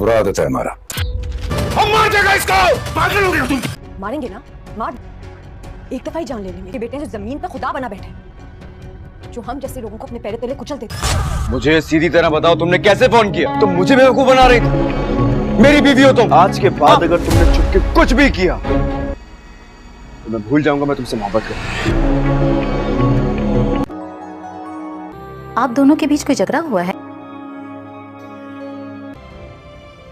बुरा आदत है हमारा। हम मार देगा इसको। पागल हो गया तुम? मारेंगे ना, मार। एक दफा ही जान ले मेरे बेटे जो जमीन पर खुदा बना बैठे, जो हम जैसे लोगों को अपने पैरों तले कुचल देते। मुझे सीधी तरह बताओ, तुमने कैसे फोन किया? तुम मुझे बेवकूफ बना रही थी। मेरी बीवी हो तुम। आज के बाद अगर तुमने छुप के कुछ भी किया तो मैं भूल जाऊंगा मैं तुमसे मोहब्बत करता। आप दोनों के बीच कोई झगड़ा हुआ है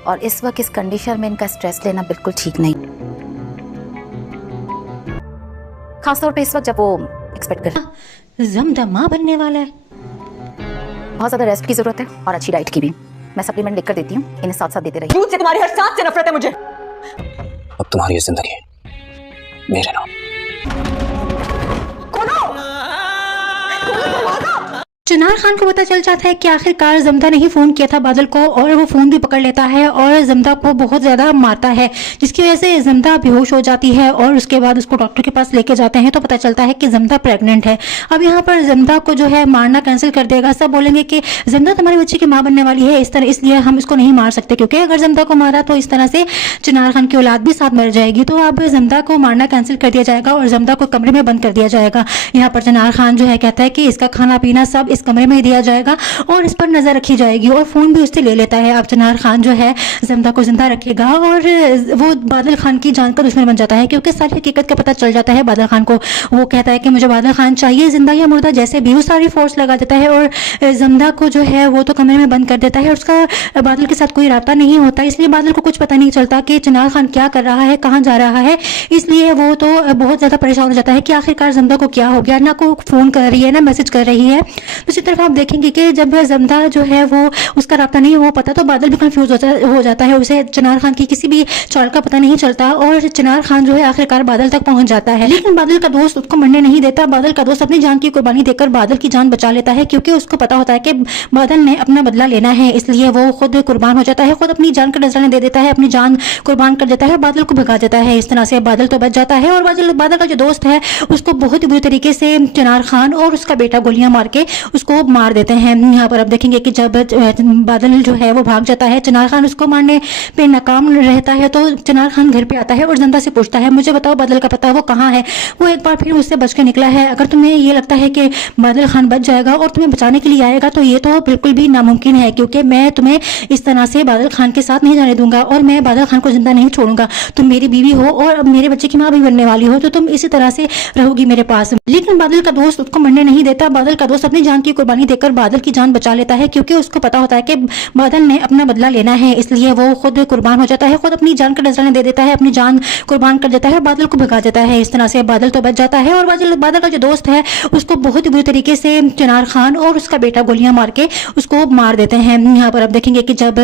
और इस वक्त इस कंडीशन में इनका स्ट्रेस लेना बिल्कुल ठीक नहीं, खासतौर पे इस वक्त जब वो एक्सपेक्ट कर जमदा माँ बनने वाला है। बहुत ज्यादा रेस्ट की जरूरत है और अच्छी डाइट की भी। मैं सप्लीमेंट लिख कर देती हूँ, इन्हें साथ साथ देते रहिए। झूठ से तुम्हारी हर सांस से नफरत है मुझे। अब तुम्हारी ये जिंदगी मेरे नाम। चिनार खान को पता चल जाता है कि आखिरकार जमदा ने ही फोन किया था बादल को, और वो फोन भी पकड़ लेता है और जमदा को बहुत ज्यादा मारता है, जिसकी वजह से जमदा बेहोश हो जाती है। और उसके बाद उसको डॉक्टर के पास लेके जाते हैं तो पता चलता है कि जमदा प्रेग्नेंट है। अब यहाँ पर जमदा को जो है मारना कैंसिल कर देगा। सब बोलेंगे कि जमदा तुम्हारे बच्चे की माँ बनने वाली है इस तरह, इसलिए हम इसको नहीं मार सकते, क्योंकि अगर जमदा को मारा तो इस तरह से चिनार खान की औलाद भी साथ मर जाएगी। तो अब जमदा को मारना कैंसिल कर दिया जाएगा और जमदा को कमरे में बंद कर दिया जाएगा। यहाँ पर चिनार खान जो है कहता है कि इसका खाना पीना सब इस कमरे में ही दिया जाएगा और इस पर नजर रखी जाएगी, और फोन भी उससे ले लेता है। अब चिनार खान जो है जमदा को जिंदा रखेगा और वो बादल खान की जान का दुश्मन बन जाता है, क्योंकि सारी हकीकत का पता चल जाता है बादल खान को। वो कहता है कि मुझे बादल खान चाहिए, जिंदा या मुर्दा जैसे भी। वो सारी फोर्स लगा देता है और जमदा को जो है वो तो कमरे में बंद कर देता है। उसका बादल के साथ कोई राब्ता नहीं होता, इसलिए बादल को कुछ पता नहीं चलता कि चिनार खान क्या कर रहा है, कहाँ जा रहा है। इसलिए वो तो बहुत ज्यादा परेशान हो जाता है कि आखिरकार जमदा को क्या हो गया, ना को फोन कर रही है ना मैसेज कर रही है। दूसरी तरफ आप देखेंगे कि जब जमदा जो है वो उसका राब्ता नहीं हो पाता तो बादल भी कंफ्यूज हो जाता है। उसे चिनार खान की किसी भी चाल का पता नहीं चलता और चिनार खान जो है आखिरकार बादल तक पहुंच जाता है। लेकिन बादल का दोस्त उसको मरने नहीं देता। बादल का दोस्त अपनी जान की कुर्बानी देकर बादल की जान बचा लेता है, क्योंकि उसको पता होता है कि बादल ने अपना बदला लेना है, इसलिए वो खुद कुर्बान हो जाता है, खुद अपनी जान का नजराना दे देता है, अपनी जान कुर्बान कर देता है, बादल को भगा देता है। इस तरह से बादल तो बच जाता है और बादल का जो दोस्त है उसको बहुत ही बुरी तरीके से चिनार खान और उसका बेटा गोलियां मार के उसको मार देते हैं। यहाँ पर अब देखेंगे कि जब बादल जो है वो भाग जाता है, चिनार खान उसको मारने पे नाकाम रहता है, तो चिनार खान घर पे आता है और जमदा से पूछता है मुझे बताओ बादल का पता वो कहाँ है। वो एक बार फिर उससे बच के निकला है। अगर तुम्हें ये लगता है कि बादल खान बच जाएगा और तुम्हें बचाने के लिए आएगा तो ये तो बिल्कुल भी नामुमकिन है, क्योंकि मैं तुम्हें इस तरह से बादल खान के साथ नहीं जाने दूंगा और मैं बादल खान को जिंदा नहीं छोड़ूंगा। तुम मेरी बीवी हो और मेरे बच्चे की माँ भी बनने वाली हो, तो तुम इसी तरह से रहोगी मेरे पास। लेकिन बादल का दोस्त उसको मरने नहीं देता। बादल का दोस्त अपनी जान की कुर्बानी देकर बादल की जान बचा लेता है, क्योंकि उसको पता होता है कि बादल ने अपना बदला लेना है, इसलिए वो खुद कुर्बान हो जाता है, खुद अपनी जान का नजराना दे देता है, अपनी जान कुर्बान कर देता है, बादल को भगा देता है। इस तरह से बादल तो बच जाता है और बादल का जो दोस्त है उसको बहुत ही बुरी तरीके से चिनार खान और उसका बेटा गोलियां मार के उसको मार देते हैं। यहाँ पर अब देखेंगे कि जब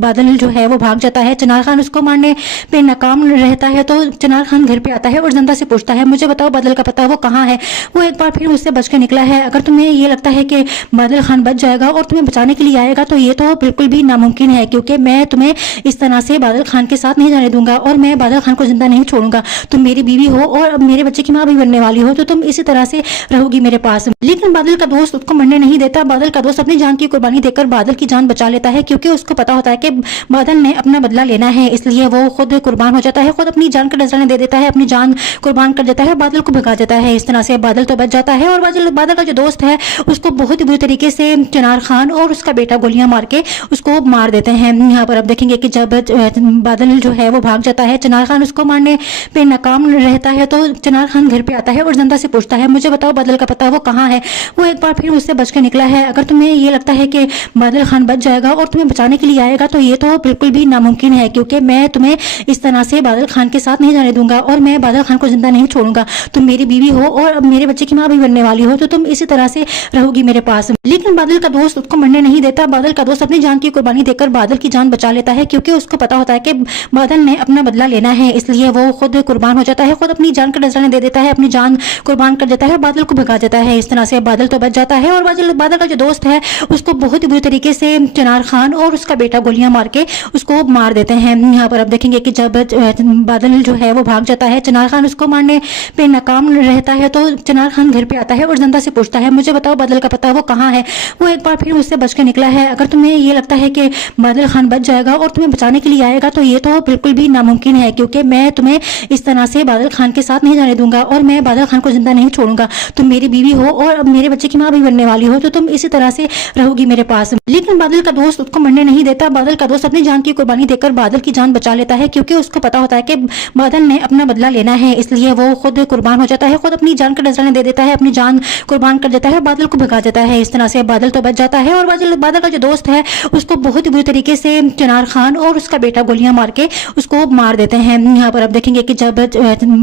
बादल जो है वो भाग जाता है, चिनार खान उसको मारने पे नाकाम रहता है, तो चिनार खान घर पे आता है और जमदा से पूछता है मुझे बताओ बादल का पता वो कहाँ है। वो एक बार फिर उससे बच के निकला है। अगर तुम्हें ये लगता है कि बादल खान बच जाएगा और तुम्हें बचाने के लिए आएगा तो ये तो बिल्कुल भी नामुमकिन है, क्योंकि मैं तुम्हें इस तरह से बादल खान के साथ नहीं जाने दूंगा और मैं बादल खान को जिंदा नहीं छोड़ूंगा। तुम मेरी बीवी हो और मेरे बच्चे की माँ भी बनने वाली हो, तो तुम इसी तरह से रहोगी मेरे पास। लेकिन बादल का दोस्त उसको मरने नहीं देता। बादल का दोस्त अपनी जान की कुर्बानी देकर बादल की जान बचा लेता है, क्योंकि उसको पता होता है कि बादल ने अपना बदला लेना है, इसलिए वो खुद कुर्बान हो जाता है, खुद अपनी जान का नजराना दे देता है, अपनी जान कुर्बान कर देता है, बादल को भगा देता है। इस तरह से बादल तो बच जाता है और बादल का जो दोस्त है उसको बहुत ही बुरी तरीके से चिनार खान और उसका बेटा गोलियां मार के उसको मार देते हैं। यहाँ पर अब देखेंगे कि जब बादल जो है वो भाग जाता है, चिनार खान उसको मारने पे नाकाम रहता है, तो चिनार खान घर पे आता है और जमदा से पूछता है मुझे बताओ बादल का पता वो कहाँ है। वो एक बार फिर उससे बच के निकला है। अगर तुम्हें ये लगता है कि बादल खान बच जाएगा और तुम्हें बचाने के लिए आएगा तो ये तो बिल्कुल भी नामुमकिन है, क्योंकि मैं तुम्हें इस तरह से बादल खान के साथ नहीं जाने दूंगा और मैं बादल खान को जिंदा नहीं छोड़ूंगा। तुम मेरी बीवी हो और मेरे बच्चे की माँ भी बनने वाली हो, तो तुम इसी तरह से रहोगी मेरे पास। लेकिन बादल का दोस्त उसको मरने नहीं देता। बादल का दोस्त अपनी जान की कुर्बानी देकर बादल की जान बचा लेता है, क्योंकि उसको पता होता है कि बादल ने अपना बदला लेना है, इसलिए वो खुद कुर्बान हो जाता है, खुद अपनी जान का नजराना दे देता है, अपनी जान कुर्बान कर देता है, बादल को भगा देता है। इस तरह से बादल तो बच जाता है और बादल का जो दोस्त है उसको बहुत ही बुरी तरीके से चिनार खान और उसका बेटा गोलियां मार के उसको मार देते हैं। यहाँ पर अब देखेंगे कि जब बादल जो है वो भाग जाता है, चिनार खान उसको मारने पे नाकाम रहता है, तो चिनार खान घर पे आता है और जमदा से पूछता है मुझे बताओ बादल का पता वो कहाँ है, वो एक बार फिर उससे बच के निकला है। अगर तुम्हें ये लगता है कि बादल खान बच जाएगा और तुम्हें बचाने के लिए आएगा तो ये तो बिल्कुल भी नामुमकिन है, क्योंकि मैं तुम्हें इस तरह से बादल खान के साथ नहीं जाने दूंगा और मैं बादल खान को जिंदा नहीं छोड़ूंगा। तुम मेरी बीवी हो और अब मेरे बच्चे की माँ भी बनने वाली हो, तो तुम इसी तरह से रहोगी मेरे पास। लेकिन बादल का दोस्त उसको मरने नहीं देता। बादल का दोस्त अपनी जान की कुर्बानी देकर बादल की जान बचा लेता है, क्योंकि उसको पता होता है कि बादल ने अपना बदला लेना है, इसलिए वो खुद कुर्बान हो जाता है, खुद अपनी जान का नजराना दे देता है, अपनी जान कुर्बान कर देता है, बादल को भगा देता है। इस तरह से बादल तो बच जाता है और बादल का जो दोस्त है उसको बहुत ही बुरी तरीके से चिनार खान और उसका बेटा गोलियां मार के उसको मार देते हैं। यहाँ पर आप देखेंगे कि जब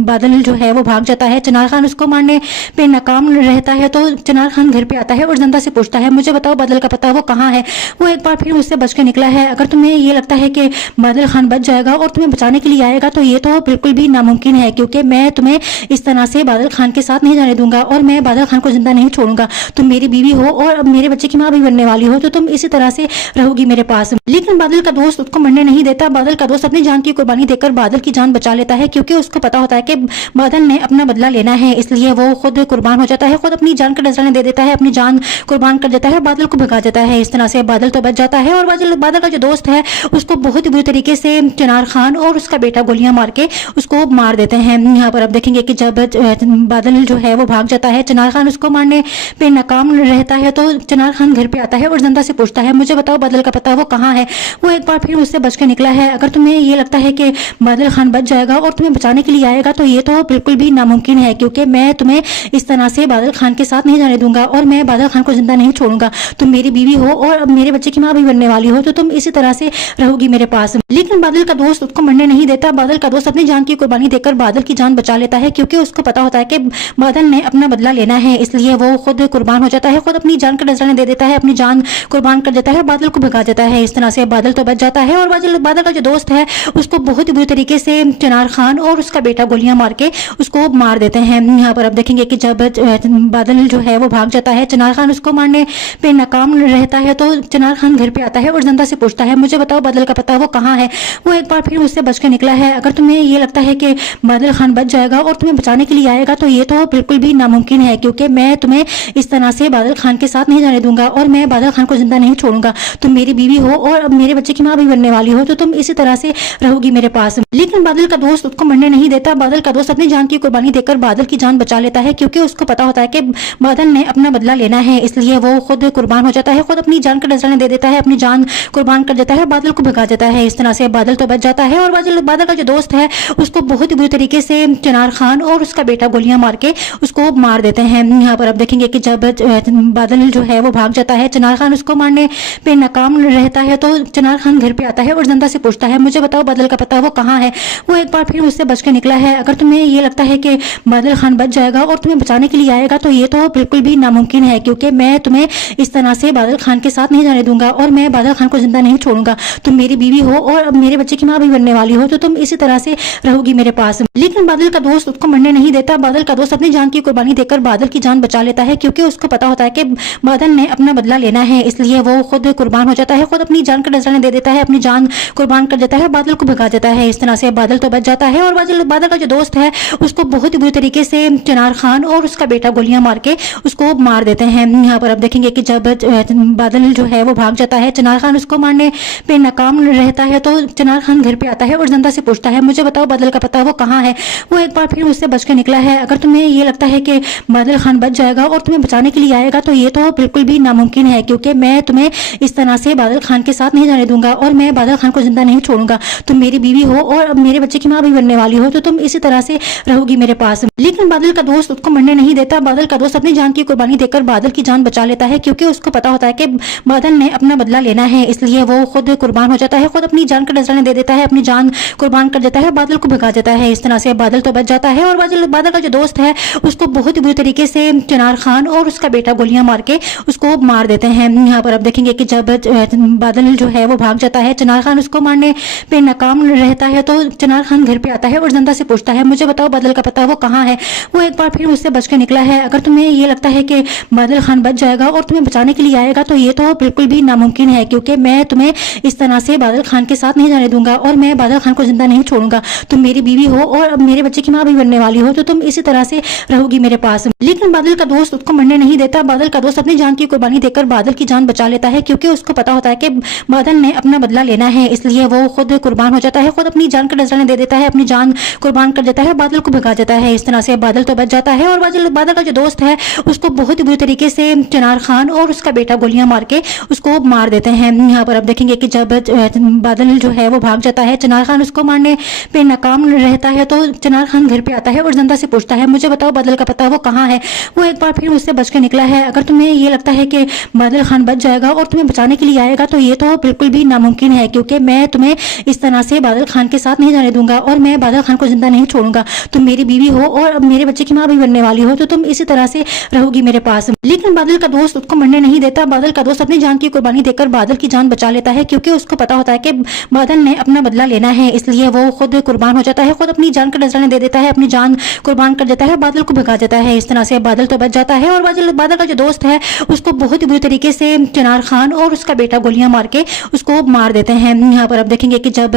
बादल जो है वो भाग जाता है, चिनार खान उसको मारने पे नाकाम रहता है, तो चिनार खान घर पे आता है और जनता से पूछता है, मुझे बताओ बादल का पता वो कहाँ है। वो एक बार फिर उससे बच के निकला है। अगर तुम्हें ये लगता है कि बादल खान बच जाएगा और तुम्हें बचाने के लिए आएगा तो ये तो बिल्कुल भी नामुमकिन है, क्योंकि मैं तुम्हें इस तरह से बादल खान के साथ नहीं जाने दूंगा और मैं बादल खान को जिंदा नहीं छोड़ूंगा। तुम मेरी बीवी हो और अब मेरे बच्चे की माँ भी बनने वाली हो, तो तुम इसी तरह से रहोगी मेरे पास। लेकिन बादल का दोस्त उसको मरने नहीं देता। बादल का दोस्त अपनी जान की कुर्बानी देकर बादल की जान बचा लेता है, क्योंकि उसको पता होता है कि बादल ने अपना बदला लेना है, इसलिए वो खुद कुर्बान हो जाता है, खुद अपनी जान का नजराना दे देता है, अपनी जान कुर्बान कर देता है, बादल को भगा देता है। इस तरह से बादल तो बच जाता है और बादल का जो दोस्त है उसको बहुत ही बुरी तरीके से चिनार खान और उसका बेटा गोलियां मार के उसको मार देते हैं। यहाँ पर आप देखेंगे कि जब बादल जो है वो भाग जाता है, चिनार खान उसको मारने पे नाकाम रहता है, तो चिनार खान घर पे आता है और जनता से पूछता है, मुझे बताओ बादल का पता वो कहाँ है। वो एक बार फिर उससे बच के निकला है। अगर तुम्हें ये लगता है कि बादल खान बच जाएगा और तुम्हें बचाने के लिए आएगा तो ये तो बिल्कुल भी नामुमकिन है, क्योंकि मैं तुम्हें इस तरह से बादल खान के साथ नहीं जाने दूंगा और मैं बादल खान को जिंदा नहीं छोड़ूंगा। तुम मेरी बीवी हो और अब मेरे बच्चे की माँ भी बनने वाली हो, तो तुम इसी तरह से रहोगी मेरे पास। लेकिन बादल का दोस्त उसको मरने नहीं देता। बादल का दोस्त अपनी जान की कुर्बानी देकर बादल की जान बचा लेता है, क्योंकि उसको पता होता है कि बादल ने अपना बदला लेना है, इसलिए वो खुद कुर्बान हो जाता है, खुद अपनी जान का नजराना दे देता है, अपनी जान कुर्बान कर देता है, बादल को भगा देता है। इस तरह से बादल तो बच जाता है और बादल का जो दोस्त है उसको बहुत ही बुरी तरीके से चिनार खान और उसका बेटा गोलियां मार के उसको मार देते हैं। यहाँ पर आप देखेंगे कि जब बादल जो है वो भाग जाता है, चिनार खान उसको मारने पे नाकाम रहता है, तो चिनार खान घर पे आता है और जनता से पूछता है, मुझे बताओ बादल का पता वो कहाँ है। वो एक बार फिर उससे बच के निकला है। अगर तुम्हें ये लगता है कि बादल खान बच जाएगा और तुम्हें बचाने के लिए आएगा तो ये तो बिल्कुल भी नामुमकिन है, क्योंकि मैं तुम्हें इस तरह से बादल खान के साथ नहीं जाने दूंगा और मैं बादल खान को जिंदा नहीं छोड़ूंगा। तुम मेरी बीवी हो और अब मेरे बच्चे की माँ भी बनने वाली हो, तो तुम इसी तरह से रहोगी मेरे पास। लेकिन बादल का दोस्त उसको मरने नहीं देता। बादल का दोस्त अपनी जान की कुर्बानी देकर बादल की जान बचा लेता है, क्योंकि उसको पता होता है कि बादल ने अपना बदला लेना है, इसलिए वो खुद कुर्बान हो जाता है, खुद अपनी जान का नजराना दे देता है, अपनी जान कुर्बान कर देता है, बादल को भगा देता है। इस तरह से बादल तो बच जाता है और बादल का जो दोस्त है उसको बहुत ही बुरी तरीके से चिनार खान और उसका बेटा गोलियां मार के उसको मार देते हैं। यहाँ पर आप देखेंगे कि जब बादल जो है वो भाग जाता है, चिनार खान उसको मारने पे नाकाम रहता है, तो चिनार खान घर पे आता है और जनता से पूछता है, मुझे बताओ बादल का पता वो कहाँ है। वो एक बार फिर उससे बच के निकला है। अगर तुम्हें ये लगता है कि बादल खान बच जाएगा और तुम्हें बचाने के लिए आएगा तो ये तो बिल्कुल भी नामुमकिन है, क्योंकि मैं तुम्हें इस तरह से बादल खान के साथ नहीं जाने दूंगा और मैं बादल खान को जिंदा नहीं छोड़ूंगा। तुम मेरी बीवी हो और अब मेरे बच्चे की माँ भी बनने वाली हो, तो तुम इसी तरह से रहोगी मेरे पास। लेकिन बादल का दोस्त उसको मरने नहीं देता। बादल का दोस्त अपनी जान की कुर्बानी देकर बादल की जान बचा लेता है, क्योंकि उसको पता होता है कि बादल ने अपना बदला लेना है, इसलिए वो खुद कुर्बान हो जाता है, खुद अपनी जान का नजराना दे देता है, अपनी जान कुर्बान कर देता है, बादल को भगा देता है। इस तरह से बादल तो बच जाता है और बादल का जो दोस्त है उसको बहुत ही बुरी तरीके से चिनार खान और उसका बेटा गोलियां मार के उसको मार देते हैं। यहाँ पर आप देखेंगे कि जब बादल जो है वो भाग जाता है, चिनार खान उसको मारने पे नाकाम रहता है, तो चिनार खान घर पे आता है और जनता से पूछता है, मुझे बताओ बादल का पता वो कहाँ है। वो एक बार फिर उससे बच के निकला है। अगर तुम्हें ये लगता है कि बादल खान बच जाएगा और तुम्हें बचाने के लिए आएगा तो ये तो बिल्कुल भी नामुमकिन है, क्योंकि मैं तुम्हें इस तरह से बादल खान के साथ नहीं जाने दूंगा और मैं बादल खान को जिंदा नहीं छोड़ूंगा। तुम मेरी बीवी हो और अब मेरे बच्चे की माँ भी बनने वाली हो, तो तुम इसी तरह से रहोगी मेरे पास। लेकिन बादल का दोस्त उसको मरने नहीं देता। बादल का दोस्त अपनी जान की कुर्बानी देकर बादल की जान बचा लेता है, क्योंकि उसको पता होता है कि बादल ने अपना बदला लेना है, इसलिए वो खुद कुर्बान हो जाता है, खुद अपनी जान का नजराना दे देता है, अपनी जान कुर्बान कर देता है, बादल को भगा देता है। इस तरह से बादल तो बच जाता है और बादल का जो दोस्त है उसको बहुत ही बुरी तरीके से चिनार खान और उसका बेटा गोलियां मार के उसको मार देते हैं। यहाँ पर आप देखेंगे कि जब बादल जो है वो भाग जाता है, चिनार खान उसको मारने पे नाकाम रहता है, तो चिनार खान घर पे आता है और जनता से पूछता है, मुझे बताओ बादल का पता वो कहाँ है। वो एक बार फिर उससे बच के निकला है। अगर तुम्हें ये लगता है कि बादल खान बच जाएगा और तुम्हें बचाने के लिए आएगा तो ये तो बिल्कुल भी नामुमकिन है, क्योंकि मैं तुम्हें इस तरह से बादल खान के साथ नहीं जाने दूंगा और मैं बादल खान को जिंदा नहीं छोड़ूंगा। तुम मेरी बीवी हो और अब मेरे बच्चे की माँ भी बनने वाली हो, तो तुम इसी तरह से रहोगी मेरे पास। लेकिन बादल का दोस्त उसको मरने नहीं देता। देता। बादल का दोस्त अपनी जान की कुर्बानी देकर बादल की जान बचा लेता है, क्योंकि उसको पता होता है कि बादल ने अपना बदला लेना है, इसलिए वो खुद कुर्बान हो जाता है, खुद अपनी जान का नजराना दे देता है, अपनी जान कुर्बान कर देता है, बादल को भगा देता है। इस तरह से बादल तो बच जाता है और बादल का जो दोस्त है उसको बहुत ही बुरी तरीके से चिनार खान और उसका बेटा गोलियां मार के उसको मार देते हैं। यहाँ पर अब देखेंगे कि जब बादल जो है वो भाग जाता है, चिनार खान उसको मारने पे नाकाम रहता है, तो चिनार खान घर पे आता है और जनता से पूछता है, मुझे बताओ बादल का पता वो कहाँ है? वो एक बार फिर मुझसे बच के निकला है। अगर तुम्हें ये लगता है कि बादल खान बच जाएगा और तुम्हें बचाने के लिए आएगा तो ये तो बिल्कुल भी नामुमकिन है, क्योंकि मैं तुम्हें इस तरह से बादल खान के साथ नहीं जाने दूंगा और मैं बादल खान को जिंदा नहीं छोड़ूंगा। तुम मेरी बीवी हो और अब मेरे बच्चे की माँ भी बनने वाली हो, तो तुम इसी तरह से रहोगी मेरे पास। लेकिन बादल का दोस्त उसको मरने नहीं देता। बादल का दोस्त अपनी जान की कुर्बानी देकर बादल की जान बचा लेता है, क्योंकि उसको पता होता है कि बादल ने अपना बदला लेना है, इसलिए वो खुद कुर्बान हो जाता है, खुद अपनी जान का नजराना दे देता है, अपनी जान कुर्बान कर देता है, बादल को भगा देता है। इस तरह से बादल तो बच जाता है और बादल का जो दोस्त है उसको बहुत ही बुरी तरीके से चिनार खान और उसका बेटा गोलियां मार के उसको मार देते हैं। यहाँ पर अब देखेंगे कि जब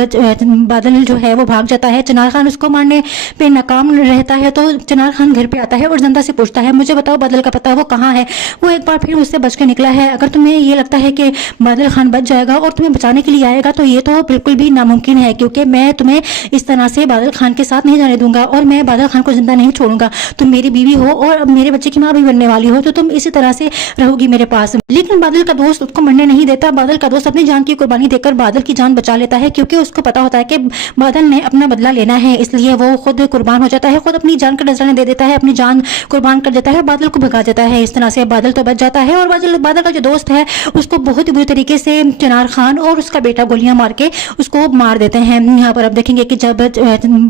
बादल जो है वो भाग जाता है, चिनार खान उसको मारने पे नाकाम रहता है, तो चिनार खान घर पे आता है और जनता से पूछता है, मुझे बताओ बादल का पता वो कहाँ है? वो एक बार फिर मुझसे बच के निकला है। अगर तुम्हें ये लगता है कि बादल खान बच जाएगा और तुम्हें बचाने के लिए आएगा तो ये तो बिल्कुल भी नामुमकिन है, क्योंकि मैं तुम्हें इस तरह से बादल खान के साथ नहीं जाने दूंगा और मैं बादल खान को जिंदा नहीं छोड़ूंगा। तुम मेरी बीवी हो और अब मेरे बच्चे की माँ भी बनने वाली हो, तो तुम इसी तरह से रहोगी मेरे पास। लेकिन बादल का दोस्त उसको मरने नहीं देता। बादल का दोस्त अपनी जान की कुर्बानी देकर बादल की जान बचा लेता है, क्योंकि उसको पता होता है कि बादल ने अपना बदला लेना है, इसलिए वो खुद कुर्बान हो जाता है, खुद अपनी जान का नजराना दे देता है, अपनी जान कुर्बान कर देता है, बादल को भगा देता है। इस तरह से बादल तो बच जाता है और बादल का जो दोस्त है उसको बहुत ही बुरी तरीके से चिनार खान और उसका बेटा गोलियां मार के उसको मार देते हैं। यहाँ पर अब देखेंगे कि जब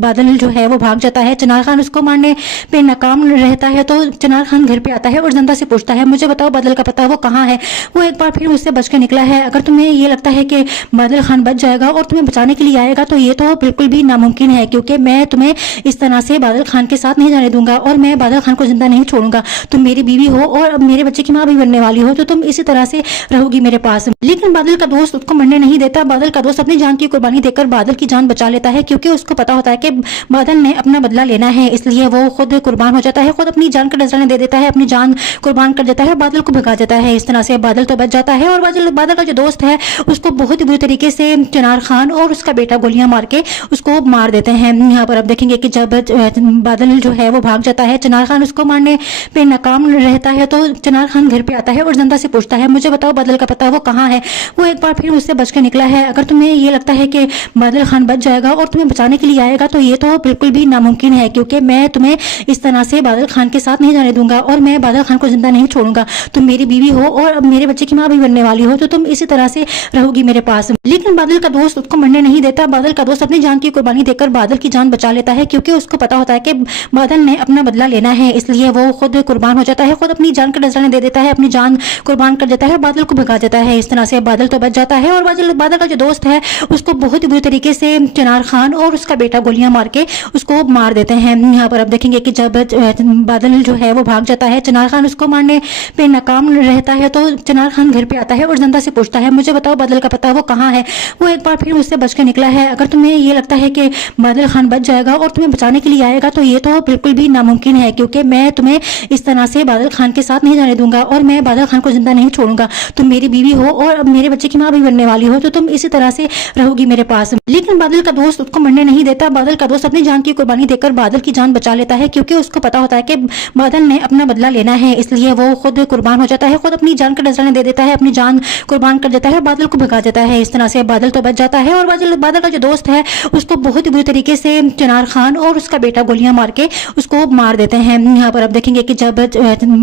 बादल जो है वो भाग जाता है, चिनार खान उसको मारने पे नाकाम रहता है, तो चिनार खान घर पे आता है और जनता से पूछता है, मुझे बताओ बादल का पता वो कहाँ है? वो एक बार फिर मुझसे बच के निकला है। अगर तुम्हें ये लगता है कि बादल खान बच जाएगा और तुम्हें बचाने के लिए आएगा तो ये तो बिल्कुल भी नामुमकिन है, क्योंकि मैं तुम्हें इस तरह से बादल खान के साथ नहीं जाने दूंगा और मैं बादल खान को जिंदा नहीं छोड़ूंगा। तुम मेरी बीवी हो और अब मेरे बच्चे की माँ भी बनने वाली हो, तो तुम इसी तरह से रहोगी मेरे पास। लेकिन बादल का दोस्त उसको मरने नहीं देता। बादल का दोस्त अपनी जान की कुर्बानी देकर बादल की जान बचा लेता है, क्योंकि उसको पता होता है कि बादल ने अपना बदला लेना है, इसलिए वो खुद कुर्बान हो जाता है, खुद अपनी जान का नजराना दे देता है, अपनी जान कुर्बान कर देता है, बादल को भगा देता है। इस तरह से बादल तो बच जाता है और बादल का जो दोस्त है उसको बहुत ही बुरी तरीके से चिनार खान और उसका बेटा गोलियां मार के उसको मार देते हैं। यहाँ पर अब देखेंगे कि जब बादल जो है वो भाग जाता है, चिनार खान उसको मारने पे नाकाम रहता है, तो चिनार खान घर पे आता है और जनता से पूछता है, मुझे बताओ बादल का पता वो कहाँ है? वो एक बार फिर मुझसे बच के निकला है। अगर तुम्हें ये लगता है कि बादल खान बच जाएगा और तुम्हें बचाने के लिए आएगा तो ये तो बिल्कुल भी नामुमकिन है, क्योंकि मैं तुम्हें इस तरह से बादल खान के साथ नहीं जाने दूंगा और मैं बादल खान को जिंदा नहीं छोड़ूंगा। तुम मेरी बीवी हो और अब मेरे बच्चे की माँ भी बनने वाली हो, तो तुम इसी तरह से रहोगी मेरे पास। लेकिन बादल का दोस्त उसको मरने नहीं देता। बादल का दोस्त अपनी जान की कुर्बानी देकर बादल की जान बचा लेता है, क्योंकि उसको पता होता है कि बादल ने अपना बदला लेना है, इसलिए वो खुद कुर्बान हो जाता है, खुद अपनी जान का नजराना दे देता है, अपनी जान कुर्बान कर देता है, बादल को भगा देता है। इस तरह से बादल तो बच जाता है और बादल का जो दोस्त है उसको बहुत ही बुरी तरीके से चिनार खान और उसका बेटा गोलियां मार के उसको मार देते हैं। यहाँ पर अब देखेंगे कि जब बादल जो है वो भाग जाता है, चिनार खान उसको मारने पे नाकाम रहता है, तो चिनार खान घर पे आता है और जनता से पूछता है, मुझे बताओ बादल का पता वो कहाँ है? वो एक बार फिर मुझसे बच के निकला है। अगर तुम्हें ये लगता है कि बादल खान बच जाएगा और तुम्हें बचाने के लिए आएगा तो ये तो बिल्कुल भी नामुमकिन है, क्योंकि मैं तुम्हें इस तरह से बादल खान के साथ नहीं जाने दूंगा और मैं बादल खान को जिंदा नहीं छोड़ूंगा। तुम मेरी बीवी हो और अब मेरे बच्चे की माँ भी बनने वाली हो, तो तुम इसी तरह से रहोगी मेरे पास। लेकिन बादल का दोस्त उसको मरने नहीं देता। बादल का दोस्त अपनी जान की कुर्बानी देकर बादल की जान बचा लेता है, क्योंकि उसको पता होता है कि बादल ने अपना बदला लेना है, इसलिए वो खुद कुर्बान हो जाता है, खुद अपनी जान का नजराना दे देता है, अपनी जान कुर्बान कर देता है, बादल को भगा देता है। इस तरह से बादल तो बच जाता है और बादल का जो दोस्त है उसको बहुत ही बुरी तरीके से चिनार खान और उसका बेटा गोलियां मार के उसको मार देते हैं। यहाँ पर अब देखेंगे कि जब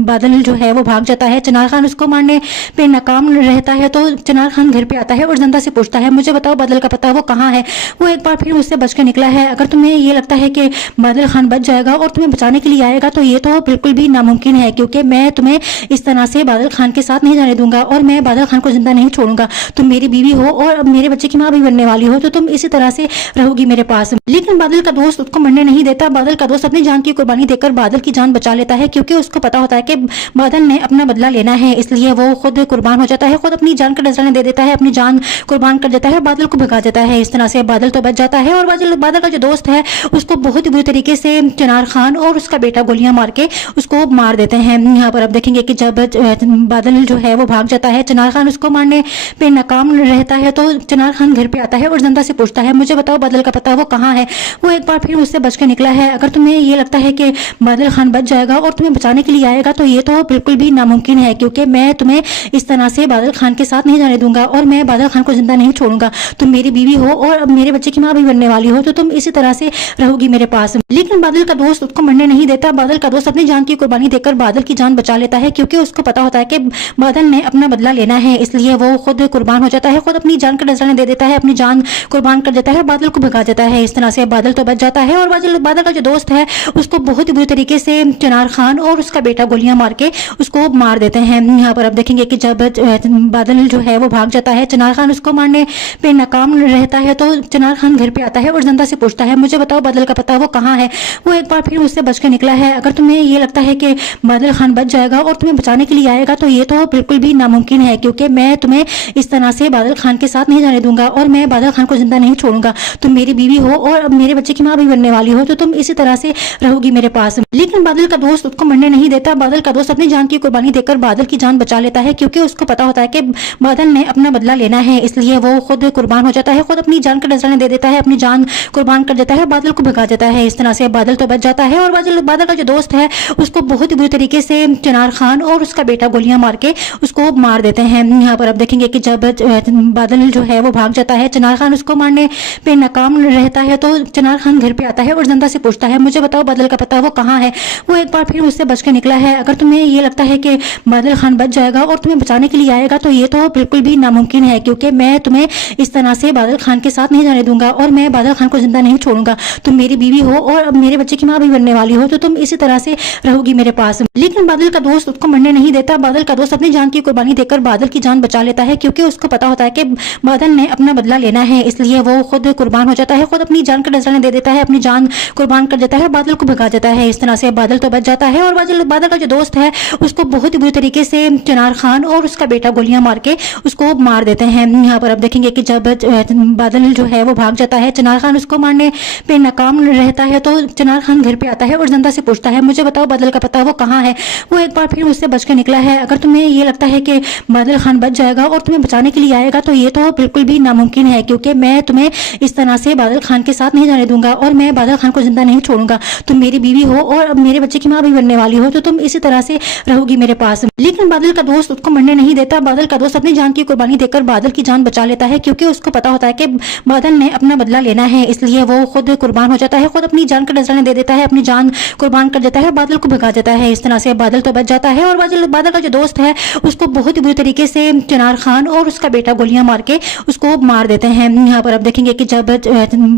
बादल जो है वो भाग जाता है, चिनार खान उसको मारने पे नाकाम रहता है, तो चिनार खान घर पे आता है और जनता से पूछता है, मुझे बताओ बादल का पता वो कहाँ है? वो एक बार फिर मुझसे बच के निकला है। अगर तुम्हें ये लगता है कि बादल खान बच जाएगा और तुम्हें बचाने के लिए आएगा तो ये तो बिल्कुल भी नामुमकिन है, क्योंकि मैं तुम्हें इस तरह से बादल खान के साथ नहीं जाने दूंगा और मैं बादल खान को जिंदा नहीं छोड़ूंगा। तुम मेरी बीवी हो और अब मेरे बच्चे की माँ भी बनने वाली हो, तो तुम इसी तरह से रहोगी मेरे पास। लेकिन बादल का दोस्त उसको मरने नहीं देता। बादल का दोस्त अपनी जान की कुर्बानी देकर बादल की जान बचा लेता है, क्योंकि उसको पता होता है कि बादल ने अपना बदला लेना है, इसलिए वो खुद कुर्बान हो जाता है, खुद अपनी जान का नजराना दे देता है, अपनी जान कुर्बान कर देता है, बादल को भगा देता है। इस तरह से बादल तो बच जाता है और बादल का जो दोस्त है उसको बहुत ही बुरी तरीके से चिनार खान और उसका बेटा गोलियां मार के उसको मार देते हैं। यहाँ पर पर अब देखेंगे कि जब बादल जो है वो भाग जाता है, चिनार खान उसको मारने पे नाकाम रहता है, तो चिनार खान घर पे आता है और जनता से पूछता है, मुझे बताओ बादल का पता वो कहाँ है। वो एक बार फिर मुझसे बच के निकला है। अगर तुम्हें ये लगता है कि बादल खान बच जाएगा और तुम्हें बचाने के लिए आएगा तो ये तो बिल्कुल भी नामुमकिन है, क्योंकि मैं तुम्हें इस तरह से बादल खान के साथ नहीं जाने दूंगा और मैं बादल खान को जिंदा नहीं छोड़ूंगा। तुम मेरी बीवी हो और अब मेरे बच्चे की माँ भी बनने वाली हो, तो तुम इसी तरह से रहोगी मेरे पास। लेकिन बादल का दोस्त उसको मरने नहीं देता। बादल का दोस्त अपनी जान की कुर्बानी देकर बादल की जान बचा लेता है, क्योंकि उसको पता होता है कि बादल ने अपना बदला लेना है, इसलिए वो खुद कुर्बान हो जाता है, खुद अपनी जान का नजराना दे देता है, अपनी जान कुर्बान कर देता है, बादल को भगा देता है। इस तरह से बादल तो बच जाता है और बादल का जो दोस्त है उसको बहुत ही बुरी तरीके से चिनार खान और उसका बेटा गोलियां मार के उसको मार देते हैं। यहाँ पर अब देखेंगे कि जब बादल जो है वो भाग जाता है, चिनार खान उसको मारने पे नाकाम रहता है, तो चिनार खान घर पे आता है और जनता से पूछता है, मुझे बताओ बादल का पता वो कहाँ है। वो एक बार फिर मुझसे बच के निकला है। अगर तुम्हें ये लगता है कि बादल खान बच जाएगा और तुम्हें बचाने के लिए आएगा तो ये तो बिल्कुल भी नामुमकिन है, क्योंकि मैं तुम्हें इस तरह से बादल खान के साथ नहीं जाने दूंगा और मैं बादल खान को जिंदा नहीं छोड़ूंगा। तुम मेरी बीवी हो और अब मेरे बच्चे की माँ भी बनने वाली हो, तो तुम इसी तरह से रहोगी मेरे पास। लेकिन बादल का दोस्त उसको मरने नहीं देता। बादल का दोस्त अपनी जान की कुर्बानी देकर बादल की जान बचा लेता है, क्योंकि उसको पता होता है कि बादल ने अपना बदला लेना है, इसलिए वो खुद कुर्बान हो जाता है, खुद अपनी जान का नजराना दे देता है, अपनी जान कुर्बान कर देता है, बादल को भगा देता है। इस तरह से बादल तो बच जाता है और बादल का जो दोस्त है उसको बहुत ही बुरी तरीके से चिनार खान और उसका बेटा गोलियां मार के उसको मार देते हैं। यहाँ पर अब देखेंगे कि जब बादल जो है वो भाग जाता है, चिनार खान उसको मारने पे नाकाम रहता है, तो चिनार खान घर पे आता है और जनता से पूछता है, मुझे बताओ बादल का पता वो कहाँ है। वो एक बार फिर मुझसे बच के निकला है। अगर तुम्हें ये लगता है कि बादल खान बच जाएगा और तुम्हें बचाने के लिए आएगा तो ये तो बिल्कुल भी नामुमकिन है, क्योंकि मैं तुम्हें इस तरह से बादल खान के साथ नहीं जाने दूंगा और मैं बादल खान को जिंदा नहीं छोड़ूंगा। तुम मेरी बीवी हो और अब मेरे बच्चे की माँ भी बनने वाली हो, तो तुम इसी तरह से रहोगी मेरे पास। लेकिन बादल का दोस्त उसको मरने नहीं देता। बादल का दोस्त अपनी जान की कुर्बानी देकर बादल की जान बचा लेता है, क्योंकि उसको पता होता है कि बादल ने अपना बदला लेना है, इसलिए वो खुद कुर्बान हो जाता है, खुद अपनी जान का नजराना दे देता है, अपनी जान कुर्बान कर देता है, बादल को भगा देता है। इस तरह से बादल तो बच जाता है और बादल का जो दोस्त है उसको बहुत ही बुरी तरीके से चिनार खान और उसका बेटा गोलियां मार के उसको मार देते हैं। यहाँ पर अब देखेंगे कि जब बादल जो है वो भाग जाता है, चिनार खान उसको मारने पे नाकाम रहता है, तो चिनार खान घर पे आता है और जनता से पूछता है, मुझे बताओ बादल का पता वो कहाँ है। वो एक बार फिर मुझसे बच के निकला है। अगर तुम्हें ये लगता है कि बादल खान बच जाएगा और तुम्हें बचाने के लिए आएगा तो ये तो बिल्कुल भी नामुमकिन है, क्योंकि मैं तुम्हें इस तरह से बादल खान के साथ नहीं जाने दूंगा और मैं बादल खान को जिंदा नहीं छोड़ूंगा। तुम मेरी बीवी हो और अब मेरे बच्चे की माँ भी बनने वाली हो, तो तुम इसी तरह से रहोगी मेरे पास। लेकिन बादल का दोस्त उसको मरने नहीं देता। बादल का दोस्त अपनी जान की कुर्बानी देकर बादल की जान बचा लेता है, क्योंकि उसको पता होता है कि बादल ने अपना बदला लेना है, इसलिए वो खुद कुर्बान हो जाता है, खुद अपनी जान का नजराना दे देता है, अपनी जान कुर्बान कर देता है, बादल को भगा देता है। इस तरह से बादल तो बच जाता है और बादल का जो दोस्त है उसको बहुत ही बुरी तरीके से चिनार खान और उसका बेटा गोलियां मार के उसको मार देते हैं। यहाँ पर अब देखेंगे कि जब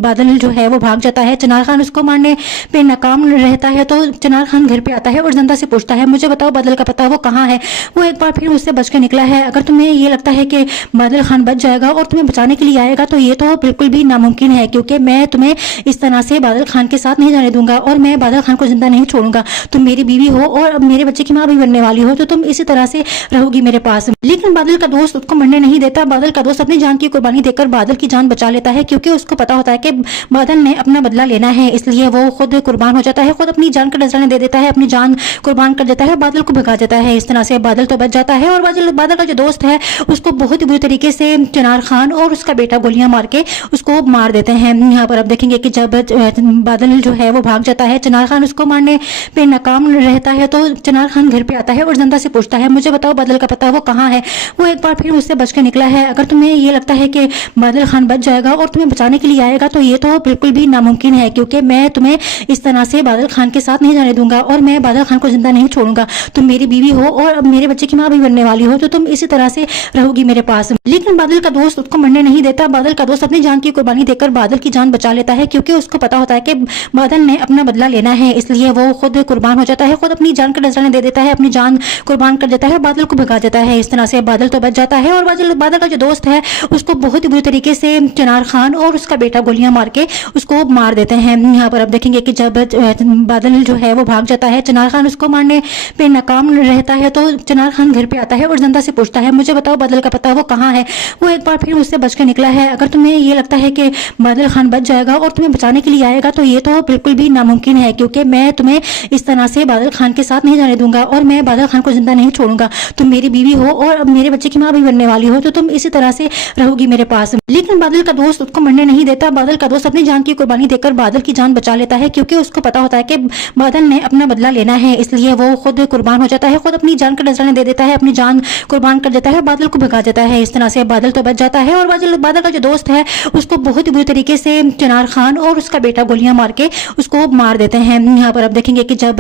बादल जो है वो भाग जाता है, चिनार खान उसको मारने पे नाकाम रहता है, तो चिनार खान घर पे आता है और जनता से पूछता है, मुझे बताओ बादल का पता वो कहाँ है। वो एक बार फिर मुझसे बच के निकला है। अगर तुम्हें ये लगता है कि बादल खान बच जाएगा और तुम्हें बचाने के लिए आएगा तो ये तो बिल्कुल भी नामुमकिन है, क्योंकि मैं तुम्हें इस तरह से बादल खान के साथ नहीं जाने दूंगा और मैं बादल खान को जिंदा नहीं छोड़ूंगा। तुम मेरी बीवी हो और अब मेरे बच्चे की माँ भी बनने वाली हो, तो तुम इसी तरह से रहोगी मेरे पास। लेकिन बादल का दोस्त उसको मरने नहीं देता। बादल का दोस्त अपनी जान की कुर्बानी देकर बादल की जान बचा लेता है, क्योंकि उसको पता होता है कि बादल ने अपना बदला लेना है, इसलिए वो खुद कुर्बान हो जाता है, खुद अपनी जान का नजराना दे देता है, अपनी जान कुर्बान कर देता है, बादल को भगा देता है। इस तरह से बादल तो बच जाता है और बादल का जो दोस्त है उसको बहुत ही बुरी तरीके से चिनार खान और उसका बेटा गोलियां मार के उसको मार देते हैं। यहाँ पर अब देखेंगे कि जब बादल जो है वो भाग जाता है, चिनार खान उसको मारने पे नाकाम रहता है, तो चिनार खान घर पे आता है और जनता से पूछता है, मुझे बताओ बादल का पता वो कहाँ है। वो एक बार फिर मुझसे बच के निकला है। अगर तुम्हें ये लगता है कि बादल खान बच जाएगा और तुम्हें बचाने के लिए आएगा तो ये तो बिल्कुल भी नामुमकिन है, क्योंकि मैं तुम्हें इस तरह से बादल खान के साथ नहीं जाने दूंगा और मैं बादल खान को जिंदा नहीं छोड़ूंगा। तुम मेरी बीवी हो और अब मेरे बच्चे की माँ भी बनने वाली हो, तो तुम इसी तरह से रहोगी मेरे पास। लेकिन बादल का दोस्त उसको मरने नहीं देता। बादल का दोस्त अपनी जान की कुर्बानी देकर बादल की जान बचा लेता है, क्योंकि उसको पता होता है कि बादल ने अपना बदला लेना है, इसलिए वो खुद कुर्बान हो जाता है, खुद अपनी जान का नजराना दे देता है, अपनी जान कुर्बान कर देता है, बादल को भगा देता है। इस तरह से बादल तो बच जाता है और बादल का जो दोस्त है उसको बहुत ही बुरी तरीके से चिनार खान और उसका बेटा गोलियां मार के उसको मार देते हैं। यहाँ पर अब देखेंगे कि जब बादल जो है वो भाग जाता है, चिनार खान उसको मारने पे नाकाम रहता है, तो चिनार खान घर पे आता है और जनता से पूछता है, मुझे बताओ बादल का पता वो कहाँ है। वो एक बार फिर मुझसे बच के निकला है। अगर तुम्हें ये लगता है कि बादल खान बच जाएगा और तुम्हें बचाने के लिए आएगा तो ये तो बिल्कुल भी नामुमकिन है, क्योंकि मैं तुम्हें इस तरह से बादल खान के साथ नहीं जाने दूंगा दूंगा और मैं बादल खान को जिंदा नहीं छोड़ूंगा। तुम मेरी बीवी हो और मेरे बच्चे की माँ भी बनने वाली हो, तो तुम इसी तरह से रहोगी मेरे पास। लेकिन बादल का दोस्त उसको मरने नहीं देता। बादल का दोस्त अपनी जान की कुर्बानी देकर बादल की जान बचा लेता है, क्योंकि उसको पता होता है कि बादल ने अपना बदला लेना है, इसलिए वो खुद कुर्बान हो जाता है, खुद अपनी जान का नजराना दे देता है, अपनी जान कुर्बान कर देता है, बादल को भगा देता है। इस तरह से बादल तो बच जाता है और बादल का जो दोस्त है उसको बहुत ही बुरी तरीके से चिनार खान और उसका बेटा गोलियां मार के उसको मार देते हैं। यहाँ पर आप देखेंगे कि जब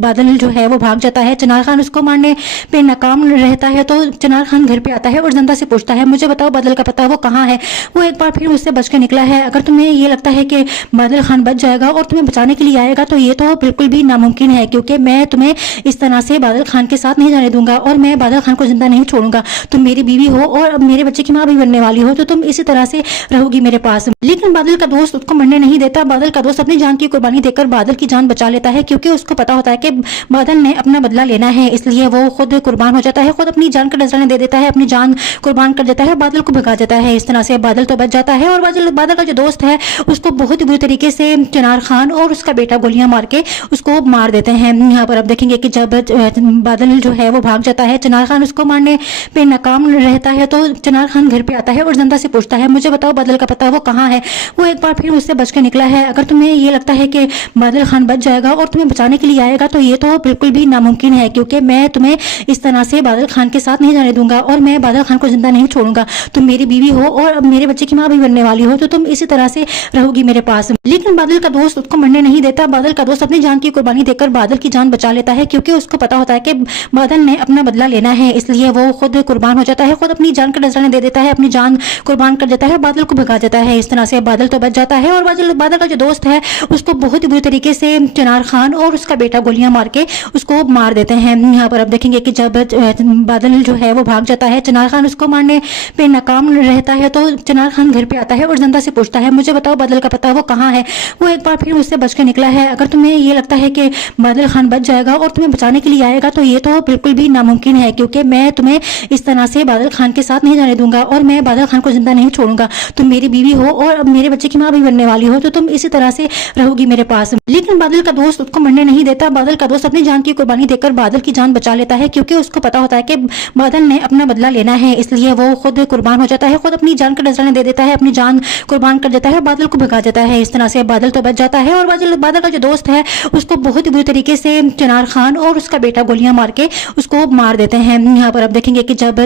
बादल जो है वो भाग जाता है, चिनार खान उसको मारने पे नाकाम रहता है, तो चिनार खान घर पे आता है और जनता से पूछता है, मुझे बताओ बादल का पता वो कहाँ है। वो एक बार फिर मुझसे बच के निकला है। अगर तुम्हें ये लगता है कि बादल खान बच जाएगा और तुम्हें बचाने के लिए आएगा, तो ये तो बिल्कुल भी नामुमकिन है, क्योंकि मैं तुम्हें इस तरह से बादल खान के साथ नहीं जाने दूंगा और मैं बादल खान को जिंदा नहीं छोड़ूंगा। तुम मेरी बीवी हो और मेरे बच्चे की माँ भी बनने वाली हो, तो तुम इसी तरह से रहोगी मेरे पास। लेकिन बादल का दोस्त उसको मरने नहीं देता। बादल का दोस्त अपनी जान की कुर्बानी देकर बादल की जान बचा लेता है, क्योंकि उसको पता होता है कि बादल ने अपना बदला लेना है, इसलिए वो खुद कुर्बान हो जाता है, खुद अपनी जान का नजराना दे देता है, अपनी जान कुर्बान कर देता है, बादल को भगा देता है। इस तरह से बादल तो बच जाता है और बादल का जो दोस्त है उसको बहुत ही बुरी तरीके से चिनार खान और उसका बेटा गोलियां मार के उसको मार देते हैं। यहाँ पर आप देखेंगे कि जब बादल जो है वो भाग जाता है, चिनार खान उसको मारने पे नाकाम रहता है, तो चिनार खान घर पे आता है और जनता से पूछता है, मुझे बताओ बादल का पता वो कहाँ है। वो एक बार फिर मुझसे बच के निकला है। अगर तुम्हें ये लगता है कि बादल खान बच जाएगा और तुम्हें बचाने के लिए आएगा, तो ये तो बिल्कुल भी नामुमकिन है, क्योंकि मैं तुम्हें इस तरह से बादल खान के साथ नहीं जाने दूंगा और मैं बादल खान को जिंदा नहीं छोड़ूंगा। तुम मेरी बीवी हो और मेरे बच्चे की माँ भी बनने वाली हो, तो तुम इसी तरह से रहोगी मेरे पास। लेकिन बादल का दोस्त उसको मरने नहीं देता। बादल का दोस्त अपनी जान की कुर्बानी देकर बादल की जान बचा लेता है, क्योंकि उसको पता होता है कि बादल ने अपना बदला लेना है, इसलिए वो खुद कुर्बान हो जाता है, खुद अपनी जान का नजराना दे देता है, अपनी जान कुर्बान कर देता है, बादल को भगा देता है। इस तरह से बादल तो बच जाता है और बादल का जो दोस्त है उसको बहुत ही बुरी तरीके से चिनार खान और उसका बेटा गोलियां मार के उसको मार देते हैं। यहाँ पर आप देखेंगे कि जब बादल जो है वो भाग जाता है, चिनार खान उसको मारने पे नाकाम रहता है, तो चिनार खान घर पे आता है और जनता से पूछता है, मुझे बताओ बादल का पता वो कहाँ है। वो एक बार फिर मुझसे बच के निकला है। अगर तुम्हें ये लगता है कि बादल खान बच जाएगा और तुम्हें बचाने के लिए आएगा, तो ये तो बिल्कुल भी नामुमकिन है, क्योंकि मैं तुम्हें इस तरह से बादल खान के साथ नहीं जाने दूंगा और मैं बादल खान को जिंदा नहीं छोड़ूंगा। तुम मेरी बीवी हो और मेरे बच्चे की माँ भी बनने वाली हो, तो तुम इसी तरह से रहोगी मेरे पास। लेकिन बादल का दोस्त उसको मरने नहीं देता। बादल का दोस्त अपनी जान की कुर्बानी देकर बादल की जान बचा लेता है, क्योंकि उसको पता होता है कि बादल ने अपना बदला लेना है, इसलिए वो खुद कुर्बान हो जाता है, खुद अपनी जान का नजराना दे देता है, अपनी जान कुर्बान कर देता है, बादल को भगा देता है। इस तरह से बादल तो बच जाता है और बादल का जो दोस्त है उसको बहुत ही बुरी तरीके से चिनार खान और उसका बेटा गोलियां मार के उसको मार देते हैं। यहाँ पर आप देखेंगे कि जब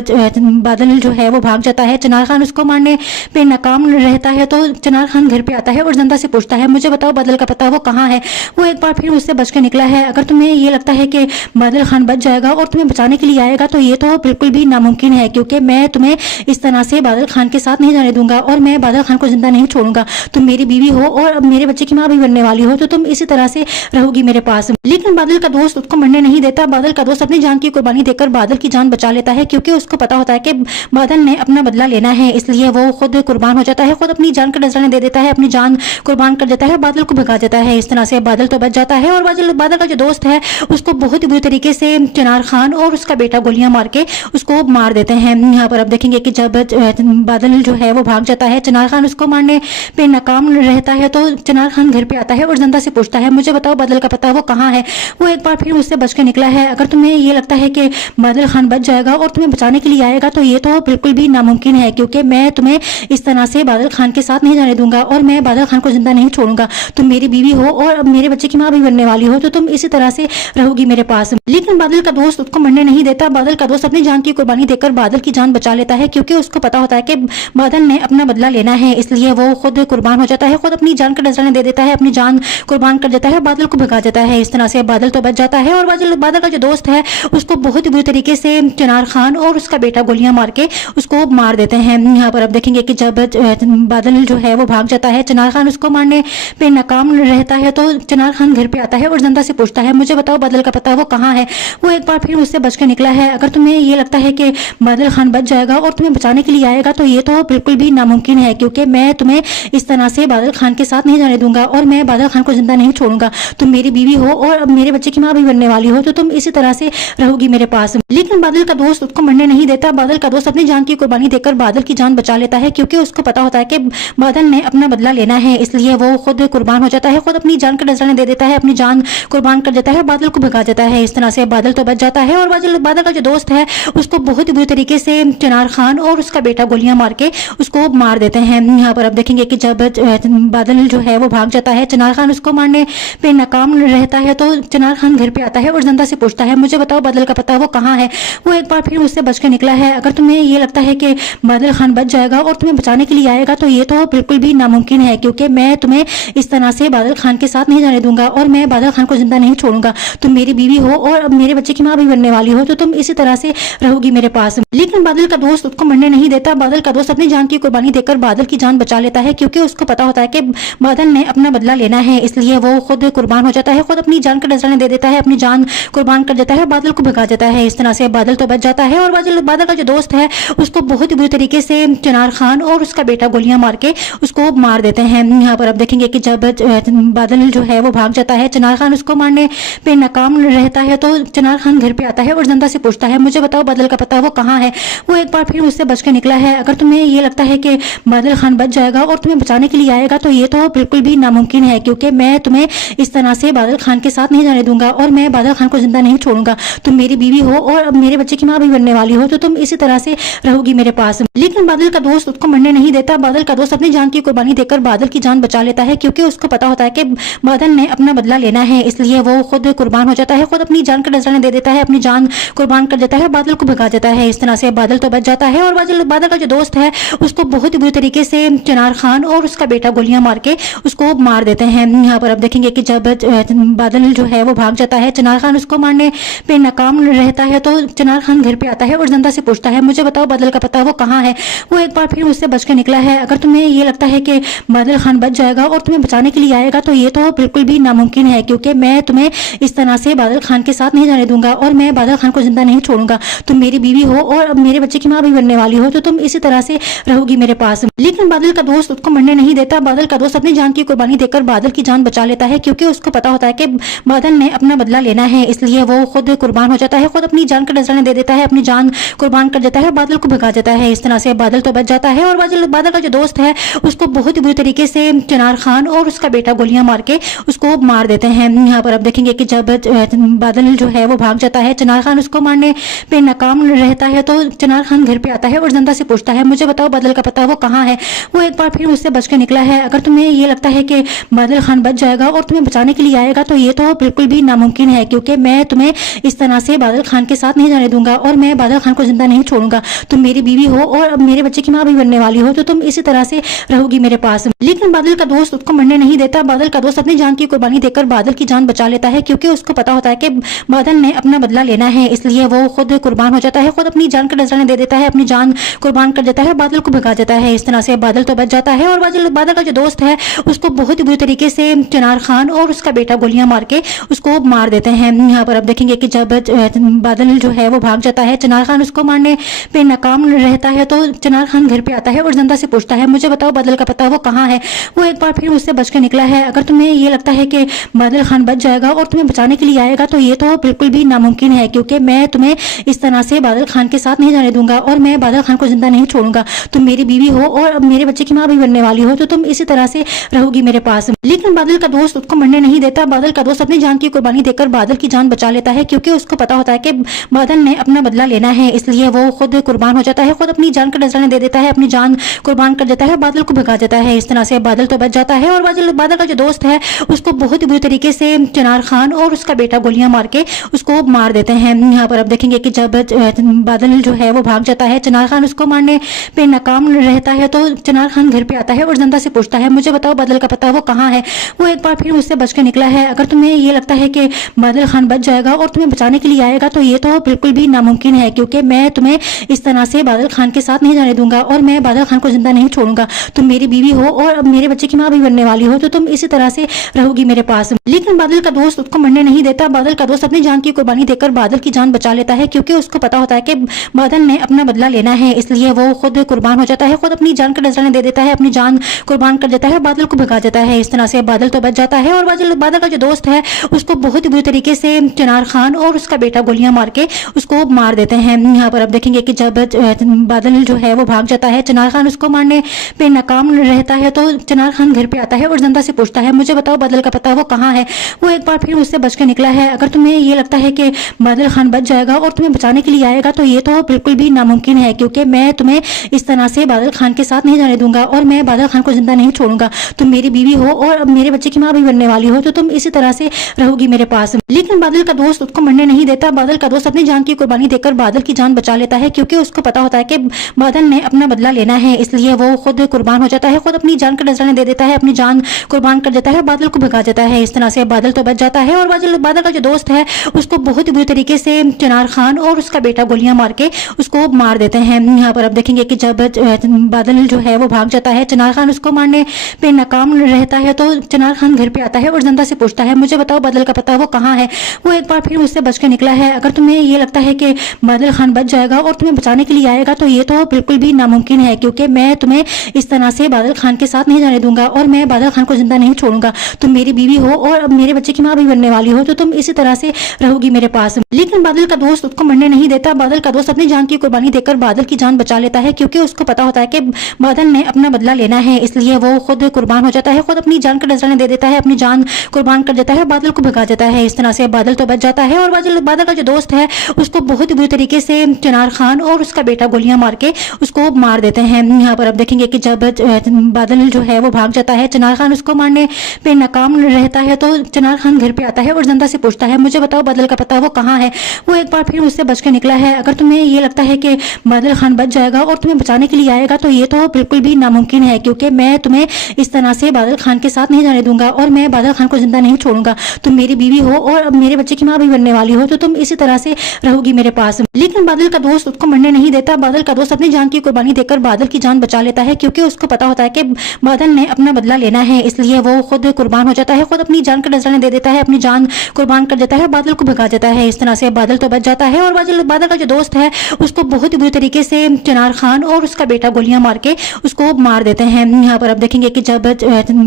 बादल जो है वो भाग जाता है, चिनार खान उसको मारने पे नाकाम रहता है, तो चिनार खान घर पे आता है और जनता से पूछता है, मुझे बताओ बादल का पता वो कहाँ है। वो एक बार फिर मुझसे बच के निकला है। अगर तुम्हें ये लगता है कि बादल खान बच जाएगा और तुम्हें बचाने के लिए आएगा, तो ये तो बिल्कुल भी नामुमकिन है, क्योंकि मैं तुम्हें इस तरह से बादल खान के साथ नहीं जाने दूंगा और मैं बादल खान को जिंदा नहीं छोड़ूंगा। तुम मेरी बीवी हो और मेरे बच्चे की माँ भी बनने वाली हो, तो तुम इसी तरह से रहोगी मेरे पास। लेकिन बादल का दोस्त उसको मरने नहीं देता। बादल का दोस्त अपनी जान की कुर्बानी देकर बादल की जान बचा लेता है, क्योंकि उसको पता होता है कि बादल ने अपना बदला लेना है, इसलिए वो खुद कुर्बान हो जाता है, खुद अपनी जान का नजराना दे देता है, अपनी जान कुर्बान कर देता है, बादल को भगा देता है। इस तरह से बादल तो बच जाता है और बादल का जो दोस्त है उसको बहुत ही बुरी तरीके से चिनार खान और उसका बेटा गोलियां मार के उसको मार देते हैं। यहाँ पर आप देखेंगे कि जब बादल जो है वो भाग जाता है, चिनार खान उसको मारने पे नाकाम रहता है, तो चिनार खान घर पे आता है और जनता से पूछता है, मुझे बताओ बादल का पता वो कहाँ है। वो एक बार फिर मुझसे बच के निकला है। अगर तुम्हें ये लगता है कि बादल खान बच जाएगा और तुम्हें बचाने के लिए आएगा, तो ये तो बिल्कुल भी नामुमकिन है, क्योंकि मैं तुम्हें इस तरह से बादल खान के साथ नहीं जाने दूंगा और मैं बादल खान को जिंदा नहीं छोड़ूंगा। तुम मेरी बीवी हो और मेरे बच्चे की माँ भी बनने वाली हो, तो तुम इसी तरह से रहोगी मेरे पास। लेकिन बादल का दोस्त उसको मरने नहीं देता। बादल का दोस्त अपनी जान की कुर्बानी देकर बादल की जान बचा लेता है, क्योंकि उसको पता होता है कि बादल ने अपना बदला लेना है, इसलिए वो खुद कुर्बान हो जाता है, खुद अपनी जान का नजराना दे देता है, अपनी जान कुर्बान कर देता है, बादल को भगा देता है। इस तरह से बादल तो बच जाता है और बादल का जो दोस्त है उसको बहुत ही बुरी तरीके से चिनार खान और उसका बेटा गोलियां मार के उसको मार देते हैं। यहाँ पर आप देखेंगे कि जब बादल जो है वो भाग जाता है, चिनार खान उसको मारने पे नाकाम रहता है, तो चिनार खान घर पे आता है और जनता से पूछता है, मुझे बताओ बादल का पता वो कहाँ है। वो एक बार फिर मुझसे बच के निकला है। अगर तुम्हें ये लगता है कि बादल खान बच जाएगा और तुम्हें बचाने के लिए आएगा, तो ये तो बिल्कुल भी नामुमकिन है, क्योंकि मैं तुम्हें इस तरह से बादल खान के साथ नहीं जाने दूंगा और मैं बादल खान को जिंदा नहीं छोड़ूंगा। तुम मेरी बीवी हो और मेरे बच्चे की माँ भी बनने वाली हो, तो तुम इसी तरह से रहोगी मेरे पास। लेकिन बादल का दोस्त उसको मरने नहीं देता। बादल का दोस्त अपनी जान की कुर्बानी देकर बादल की जान बचा लेता है, क्योंकि उसको पता होता है कि बादल ने अपना बदला लेना है, इसलिए वो खुद कुर्बान हो जाता है, खुद अपनी जान का नजराना दे देता है, अपनी जान कुर्बान कर देता है, बादल को भगा भगा देता है। इस तरह से बादल तो बच जाता है और बादल का जो दोस्त है उसको बहुत ही बुरी तरीके से चिनार खान और उसका बेटा गोलियां मार के उसको मार देते हैं। यहाँ पर आप देखेंगे कि जब बादल जो है वो भाग जाता है, चिनार खान उसको मारने पे नाकाम रहता है, तो चिनार खान घर पे आता है और जनता से पूछता है, मुझे बताओ बादल का पता वो कहाँ है। वो एक बार फिर उससे बच के निकला है। अगर तुम्हें ये लगता है कि बादल खान बच जाएगा और तुम्हें बचाने के लिए आएगा तो ये तो बिल्कुल भी नामुमकिन है, क्योंकि मैं तुम्हें इस तरह से बादल खान के साथ नहीं जाने दूंगा और मैं बादल खान को जिंदा नहीं छोड़ूंगा। तुम मेरी बीवी हो और अब मेरे बच्चे की माँ भी बनने वाली हो, तो तुम इसी तरह से रहोगी मेरे पास। लेकिन बादल का दोस्त उसको मरने नहीं देता। बादल का दोस्त अपनी जान की कुर्बानी देकर बादल की जान बचा लेता है, क्योंकि उसको पता होता है कि बादल ने अपना बदला लेना है, इसलिए वो खुद कुर्बान हो जाता है, खुद अपनी जान का नजराना दे देता है, अपनी जान कुर्बान कर देता है, बादल को भगा देता है। इस तरह से बादल तो बच जाता है और बादल का जो दोस्त है उसको बहुत ही बुरी तरीके से चिनार खान और उसका बेटा गोलियां मार के उसको मार देते हैं। यहाँ पर आप देखेंगे कि जब बादल जो है वो भाग जाता है, चिनार खान उसको मारने पे नाकाम रहता है, तो चिनार खान घर पे आता है और जनता से पूछता है, मुझे बताओ बादल का पता वो कहाँ है। वो एक बार फिर उससे बच के निकला है। अगर तुम्हें ये लगता है कि बादल खान बच जाएगा और तुम्हें बचाने के लिए आएगा तो ये तो बिल्कुल भी नामुमकिन है, क्योंकि मैं तुम्हें इस तरह से बादल खान के साथ नहीं जाने दूंगा और मैं बादल खान को जिंदा नहीं छोड़ूंगा। तुम मेरी बीवी हो और अब मेरे बच्चे की माँ भी बनने वाली हो, तो तुम इसी तरह से रहोगी मेरे पास। लेकिन बादल का दोस्त उसको मरने नहीं देता। बादल का दोस्त अपनी जान की कुर्बानी देकर बादल की जान बचा लेता है, क्योंकि उसको पता होता है कि बादल ने अपना बदला लेना है, इसलिए वो खुद कुर्बान हो जाता है, खुद अपनी जान का नजराना दे देता है, अपनी जान कुर्बान कर देता है, बादल को भगा देता है। इस तरह से बादल तो बच जाता है और बादल का जो दोस्त है उसको बहुत ही बुरी तरीके से चिनार खान और उसका बेटा गोलियां मार के उसको मार देते हैं। यहाँ पर आप देखेंगे कि जब बादल जो है वो भाग जाता है, चिनार खान उसको मारने पे नाकाम रहता है, तो चिनार खान घर पे आता है और जनता से पूछता है, मुझे बताओ बादल का पता वो कहाँ है। वो एक बार फिर उससे बच के निकला है। अगर तुम्हें ये लगता है कि बादल खान बच जाएगा और तुम्हें बचाने के लिए आएगा तो ये तो बिल्कुल भी नामुमकिन है, क्योंकि मैं तुम्हें इस तरह से बादल खान के साथ नहीं जाने दूंगा और मैं बादल खान को जिंदा नहीं छोड़ूंगा। तुम मेरी बीवी हो और अब मेरे बच्चे की माँ भी बनने वाली हो, तो तुम इसी तरह से रहोगी मेरे पास। लेकिन बादल का दोस्त उसको मरने नहीं देता। बादल का दोस्त अपनी जान की कुर्बानी देकर बादल की जान बचा लेता है, क्योंकि उसको पता होता है कि बादल ने अपना बदला लेना है, इसलिए वो खुद कुर्बान हो जाता है, खुद अपनी जान का नजराना दे देता है, अपनी जान कुर्बान कर देता है, बादल को भगा देता है। इस तरह से बादल तो बच जाता है और बादल का जो दोस्त है उसको बहुत ही बुरी तरीके से चिनार खान और उसका बेटा गोलियां मार के उसको मार देते हैं। यहाँ पर आप देखेंगे कि जब बादल जो है वो भाग जाता है, चिनार खान उसको मारने पे नाकाम रहता है, तो चिनार खान घर पे आता है और जनता से पूछता है, मुझे बताओ बादल का पता वो कहाँ है। वो एक बार फिर उससे बच के निकला है। अगर तुम्हें ये लगता है कि बादल खान बच जाएगा और तुम्हें बचाने के लिए आएगा तो ये तो बिल्कुल भी नामुमकिन है, क्योंकि मैं तुम्हें इस तरह से बादल खान के साथ नहीं जाने दूंगा और मैं बादल खान को जिंदा नहीं छोड़ूंगा। तुम मेरी बीवी हो और अब मेरे बच्चे की माँ भी बनने वाली हो, तो तुम इसी तरह से रहोगी मेरे पास। लेकिन बादल का दोस्त उसको मरने नहीं देता। बादल का दोस्त अपनी जान की कुर्बानी देकर बादल की जान बचा लेता है, क्योंकि उसको पता होता है कि बादल ने अपना बदला लेना है, इसलिए वो खुद कुर्बान हो जाता है, खुद अपनी जान का नजराना दे देता है, अपनी जान कुर्बान कर देता है, बादल को भगा देता है। इस तरह से बादल तो बच जाता है और बादल का जो दोस्त है उसको बहुत ही बुरी तरीके से चिनार खान और उसका बेटा गोलियां मार के उसको मार देते हैं। यहाँ पर आप देखेंगे कि जब बादल जो है वो भाग जाता है, चिनार खान उसको मारने पे नाकाम रहता है, तो चिनार खान घर पे आता है और जनता से पूछता है, मुझे बताओ बादल का पता वो कहाँ है। वो एक बार फिर उससे बच के निकला है। अगर तुम्हें ये लगता है कि बादल खान बच जाएगा और तुम्हें बचाने के लिए आएगा तो ये तो बिल्कुल भी नामुमकिन है, क्योंकि मैं तुम्हें इस तरह से बादल खान के साथ नहीं जाने दूंगा और मैं बादल खान को जिंदा नहीं छोड़ूंगा। तुम मेरी बीवी हो और अब मेरे बच्चे की माँ भी बनने वाली हो, तो तुम इसी तरह से रहोगी मेरे पास। लेकिन बादल का दोस्त उसको मरने नहीं देता। बादल का दोस्त अपनी जान की कुर्बानी देकर बादल की जान बचा लेता है, क्योंकि उसको पता होता है कि बादल ने अपना बदला लेना है, इसलिए वो खुद कुर्बान हो जाता है, खुद अपनी जान का नजराना दे देता है, अपनी जान कुर्बान कर देता है, बादल को भगा देता है। इस तरह से बादल तो बच जाता है और बादल का जो दोस्त है उसको बहुत ही बुरी तरीके से चिनार खान और उसका बेटा गोलियां मार के उसको मार देते हैं। यहाँ पर आप देखेंगे कि जब बादल जो है वो भाग जाता है, चिनार खान उसको मारने पे नाकाम रहता है, तो चिनार खान घर पे आता है और जनता से पूछता है, मुझे बताओ बादल का पता वो कहाँ है। वो एक बार फिर उससे बच के निकला है। अगर तुम्हें ये लगता है कि बादल खान बच जाएगा और तुम्हें बचाने के लिए आएगा तो ये तो बिल्कुल भी नामुमकिन है, क्योंकि मैं तुम्हें इस तरह से बादल खान के साथ नहीं जाने दूंगा और मैं बादल खान को जिंदा नहीं छोड़ूंगा। तुम मेरी बीवी हो और अब मेरे बच्चे की माँ भी बनने वाली हो, तो तुम इसी तरह से रहोगी मेरे पास। लेकिन बादल का दोस्त उसको मरने नहीं देता। बादल का दोस्त अपनी जान की कुर्बानी देकर बादल की जान बचा लेता है, क्योंकि उसको पता होता है कि बादल ने अपना बदला लेना है, इसलिए वो खुद कुर्बान हो जाता है, खुद अपनी जान का नजराना दे देता है, अपनी जान कुर्बान कर देता है, बादल को भगा देता है। इस तरह से बादल तो बच जाता है और बादल का जो दोस्त है उसको बहुत ही बुरी तरीके से चिनार खान और उसका बेटा गोलियां मार के उसको मार देते हैं। यहाँ पर आप देखेंगे कि जब बादल जो है वो भाग जाता है, चिनार खान उसको मारने पे नाकाम रहता है, तो चिनार खान घर पे आता है और जनता से पूछता है, मुझे बताओ बादल का पता वो कहाँ है। वो एक बार फिर उससे बच के निकला निकला है। अगर तुम्हें ये लगता है कि बादल खान बच जाएगा और तुम्हें बचाने के लिए आएगा तो ये तो बिल्कुल भी नामुमकिन है, क्योंकि मैं तुम्हें इस तरह से बादल खान के साथ नहीं जाने दूंगा और मैं बादल खान को जिंदा नहीं छोड़ूंगा। तुम मेरी बीवी हो और मेरे बच्चे की माँ भी बनने वाली हो, तो तुम इसी तरह से रहोगी मेरे पास। लेकिन बादल का दोस्त उसको मरने नहीं देता। बादल का दोस्त अपनी जान की कुर्बानी देकर बादल की जान बचा लेता है, क्योंकि उसको पता होता है कि बादल ने अपना बदला लेना है, इसलिए वो खुद कुर्बान हो जाता है, खुद अपनी जान का नजराना दे देता है, अपनी जान कुर्बान कर देता है, बादल को भगा देता है। इस तरह से बादल तो बच जाता है और बादल का जो दोस्त है उसको बहुत ही बुरी तरीके से चिनार खान और उसका बेटा गोलियां मार के उसको मार देते हैं। यहाँ पर अब देखेंगे कि जब बादल जो है वो भाग जाता है, चिनार खान उसको मारने पे नाकाम रहता है, तो चिनार खान घर पे आता है और जनता से पूछता है, मुझे बताओ बादल का पता वो कहाँ है। वो एक बार फिर उससे बच के निकला है। अगर तुम्हें ये लगता है कि बादल खान बच जाएगा और तुम्हें बचाने के लिए आएगा तो ये तो बिल्कुल भी नामुमकिन है, क्योंकि मैं तुम्हें इस तरह से बादल खान के साथ नहीं जाने दूंगा और मैं बादल खान को जिंदा नहीं छोड़ूंगा। तुम मेरी बीवी हो और मेरे बच्चे की माँ भी बनने वाली हो, तो तुम इसी तरह से रहोगी मेरे पास। लेकिन बादल का दोस्त उसको मरने नहीं देता। बादल का दोस्त अपनी जान की कुर्बानी देकर बादल की जान बचा लेता है, क्योंकि उसको पता होता है कि बादल ने अपना बदला लेना है, इसलिए वो खुद कुर्बान हो जाता है, खुद अपनी जान का नजराना दे देता है, अपनी जान कुर्बान कर देता है, बादल को भगा देता है। इस तरह से बादल तो बच जाता है और बादल का जो दोस्त है उसको बहुत ही बुरी तरीके से चिनार खान और उसका बेटा गोलियां मार के उसको मार देते हैं। यहाँ पर अब देखेंगे कि जब बादल जो है वो भाग जाता है, चिनार खान उसको मारने पे नाकाम रहता है, तो चिनार खान घर पे आता है और जनता से पूछता है, मुझे बताओ बादल का पता वो कहाँ है। वो एक बार फिर उससे बच के निकला है। अगर तुम्हें ये लगता है कि बादल खान बच जाएगा और तुम्हें बचाने के लिए आएगा तो ये तो बिल्कुल भी नामुमकिन है, क्योंकि मैं तुम्हें इस तरह से बादल खान के साथ नहीं जाने दूंगा और मैं बादल खान को जिंदा नहीं छोड़ूंगा। तुम मेरी बीवी हो और मेरे बच्चे की माँ भी बनने वाली हो, तो तुम इसी तरह से रहोगी मेरे पास। लेकिन बादल का दोस्त उसको मरने नहीं देता। बादल का दोस्त अपनी जान की कुर्बानी देकर बादल की जान बचा लेता है, क्योंकि उसको पता होता है कि बादल ने अपना बदला लेना है, इसलिए वो खुद कुर्बान हो जाता है, खुद अपनी जान का नजराना दे देता है, अपनी जान कुर्बान कर देता है, बादल को भगा देता है। इस तरह से बादल तो बच जाता है और बादल का जो दोस्त है उसको बहुत ही बुरी तरीके से चिनार खान और उसका बेटा गोलियां मार के उसको मार देते हैं। यहाँ पर अब देखेंगे कि जब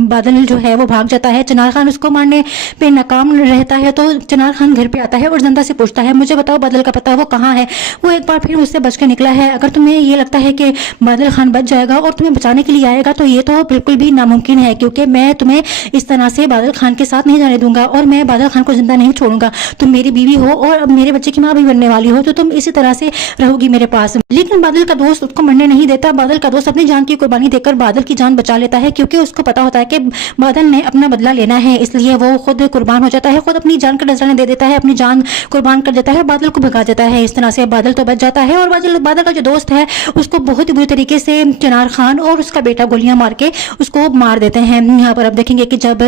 बादल जो है वो भाग जाता है, चिनार खान उसको मारने पे नाकाम रहता है, तो चिनार खान घर पे आता है और जनता से पूछता है, मुझे बताओ बादल का पता वो कहाँ है। वो एक बार फिर उससे बच के निकला है। अगर तुम्हें ये लगता है कि बादल खान बच जाएगा और तुम्हें बचाने के लिए आएगा तो ये तो बिल्कुल भी नामुमकिन है, क्योंकि मैं तुम्हें इस तरह से बादल खान के साथ नहीं जाने दूंगा और मैं बादल खान को जिंदा नहीं छोड़ूंगा। तुम मेरी बीवी हो और मेरे बच्चे की माँ भी बनने वाली हो, तो तुम इसी तरह से रहोगी मेरे पास। लेकिन बादल का दोस्त उसको मरने नहीं देता। बादल का दोस्त अपनी जान की कुर्बानी देकर बादल की जान बचा लेता है, क्योंकि उसको पता होता है कि बादल ने अपना बदला लेना है, इसलिए वो खुद कुर्बान हो जाता है, खुद अपनी जान का नजराना दे देता है, अपनी जान कुर्बान कर देता है, बादल को भगा देता है। इस तरह से बादल तो बच जाता है और बादल का जो दोस्त है उसको बहुत ही बुरी तरीके से चिनार खान और उसका बेटा गोलियां मार के उसको मार देते हैं। यहाँ पर अब देखेंगे कि जब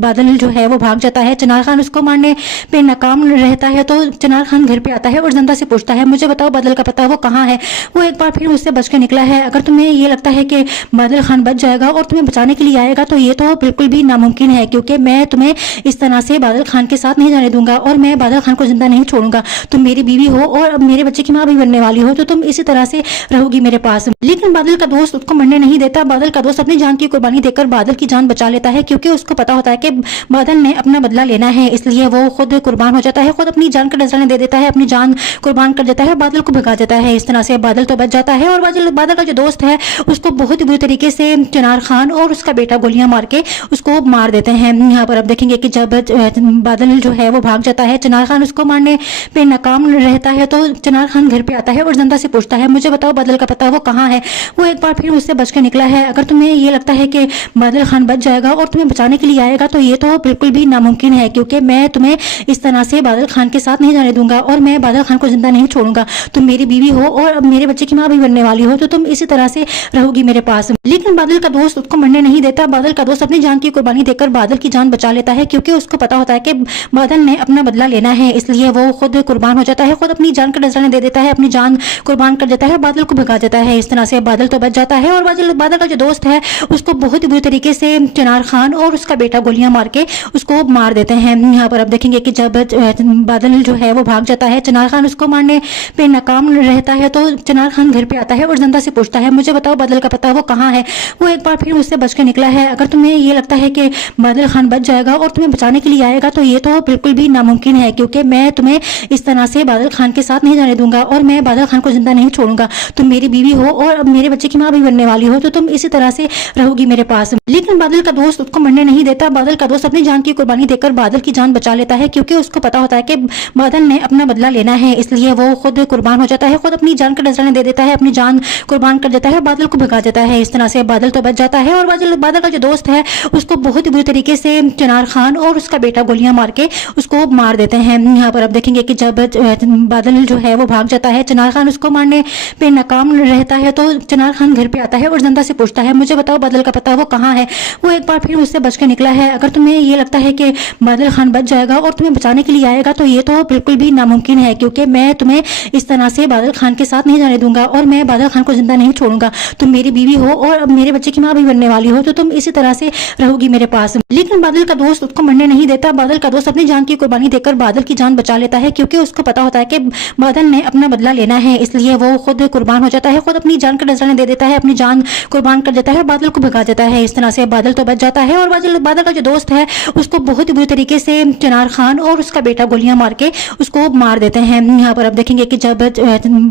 बादल जो है वो भाग जाता है, चिनार खान उसको मारने पे नाकाम रहता है, तो चिनार खान घर पे आता है और जनता से पूछता है, मुझे बताओ बादल का पता वो कहाँ है। वो एक बार फिर उससे बच के निकला है। अगर तुम्हें ये लगता है कि बादल खान बच जाएगा और तुम्हें बचाने के लिए आएगा तो ये तो बिल्कुल भी नामुमकिन है, क्योंकि मैं तुम्हें इस तरह से बादल खान के साथ नहीं जाने दूंगा और मैं बादल खान को जिंदा नहीं छोड़ूंगा। तुम मेरी बीवी हो और मेरे बच्चे की माँ भी बनने वाली हो, तो तुम इसी तरह से रहोगी मेरे पास। लेकिन बादल का दोस्त उसको मरने नहीं देता। बादल का दोस्त अपनी जान की कुर्बानी देकर बादल की जान बचा लेता है, क्योंकि उसको पता होता है कि बादल ने अपना बदला लेना है, इसलिए वो खुद कुर्बान हो जाता है, खुद अपनी जान का नजराना दे देता है, अपनी जान कुर्बान कर देता है, बादल को भगा देता है। इस तरह से बादल तो बच जाता है और बादल का जो दोस्त है उसको बहुत ही बुरी तरीके से चिनार खान और उसका बेटा गोलियां मार के उसको मार देते हैं। यहाँ पर अब देखेंगे कि जब बादल जो है वो भाग जाता है, चिनार खान उसको मारने पे नाकाम रहता है, तो चिनार खान घर पे आता है और जनता से पूछता है, मुझे बताओ बादल का पता वो कहाँ है। वो एक बार फिर उससे बच के निकला है। अगर तुम्हें ये लगता है कि बादल खान बच जाएगा और तुम्हें बचाने के लिए आएगा तो ये तो बिल्कुल भी नामुमकिन है, क्योंकि मैं तुम्हें इस तरह से बादल खान के साथ नहीं जाने दूंगा और मैं बादल खान को जिंदा नहीं छोड़ूंगा। तुम मेरी बीवी हो और मेरे बच्चे की माँ भी बनने वाली हो, तो तुम इसी तरह से रहोगी मेरे पास। लेकिन बादल का दोस्त उसको मरने नहीं देता। बादल का दोस्त अपनी जान की कुर्बानी देकर बादल की जान बचा लेता है, क्योंकि उसको पता होता है कि बादल ने अपना बदला लेना है, इसलिए वो खुद कुर्बान हो जाता है, खुद अपनी जान का नजराना दे देता है, अपनी जान कुर्बान कर देता है, बादल को भगा देता है। इस तरह से बादल तो बच जाता है और बादल का जो दोस्त है उसको बहुत ही बुरी तरीके से चिनार खान और उसका बेटा गोलियां मार के उसको मार देते हैं। यहाँ पर अब देखेंगे कि जब बादल जो है वो भाग जाता है, चिनार खान उसको मारने पे नाकाम रहता है, तो चिनार खान घर पे आता है और जनता से पूछता है, मुझे बताओ बादल का पता वो कहाँ है। वो एक बार फिर उससे बच के निकला है। अगर तुम्हें ये लगता है कि बादल खान बच जाएगा और तुम्हें बचाने के लिए आएगा तो ये तो बिल्कुल भी नामुमकिन है, क्योंकि मैं तुम्हें इस तरह से बादल खान के साथ नहीं जाने दूंगा और मैं बादल खान को जिंदा नहीं छोड़ूंगा। तुम मेरी बीवी हो और मेरे बच्चे की माँ भी बनने वाली हो, तो तुम इसी तरह से रहोगी मेरे पास। लेकिन बादल का दोस्त उसको मरने नहीं देता। बादल का दोस्त अपनी जान की कुर्बानी देकर बादल की जान बचा लेता है, क्योंकि उसको पता होता है कि बादल ने अपना बदला लेना है, इसलिए वो खुद कुर्बान हो जाता है, खुद अपनी जान का नजराना दे देता है, अपनी जान कुर्बान कर देता है, बादल को भगा देता है। इस तरह से बादल तो बच जाता है और बादल का जो दोस्त है उसको बहुत ही बुरी तरीके से चिनार खान और उसका बेटा गोलियां मार के उसको मार देते हैं। यहाँ पर आप देखेंगे कि जब बादल जो है वो भाग जाता है, चिनार खान उसको मारने पे नाकाम रहता है, तो चिनार खान घर पे आता है और जनता से पूछता है, मुझे बताओ बादल का पता वो कहाँ है। वो एक बार फिर उससे बच के निकला है। अगर तुम्हें ये लगता है कि बादल खान बच जाएगा और तुम्हें बचाने के लिए आएगा तो ये तो बिल्कुल भी नामुमकिन है, क्योंकि मैं तुम्हें इस तरह से बादल खान के साथ नहीं जाने दूंगा और मैं बादल खान को जिंदा नहीं छोड़ूंगा। तुम मेरी बीवी हो और मेरे बच्चे की माँ भी बनने वाली हो, तो तुम इसी तरह से रहोगी मेरे पास। लेकिन बादल का दोस्त उसको मरने नहीं देता। बादल का दोस्त अपनी जान की कुर्बानी देकर बादल की जान बचा लेता है, क्योंकि उसको पता होता है कि बादल ने अपना बदला लेना है, इसलिए वो खुद कुर्बान हो जाता है, खुद अपनी जान का नजराना दे देता है, अपनी जान कुर्बान कर देता है, बादल को भगा देता है। इस तरह से बादल तो बच जाता है और बादल का जो दोस्त है उसको बहुत ही बुरी तरीके से चिनार खान और उसका बेटा गोलियां मार के उसको मार देते हैं। यहाँ पर आप देखेंगे कि जब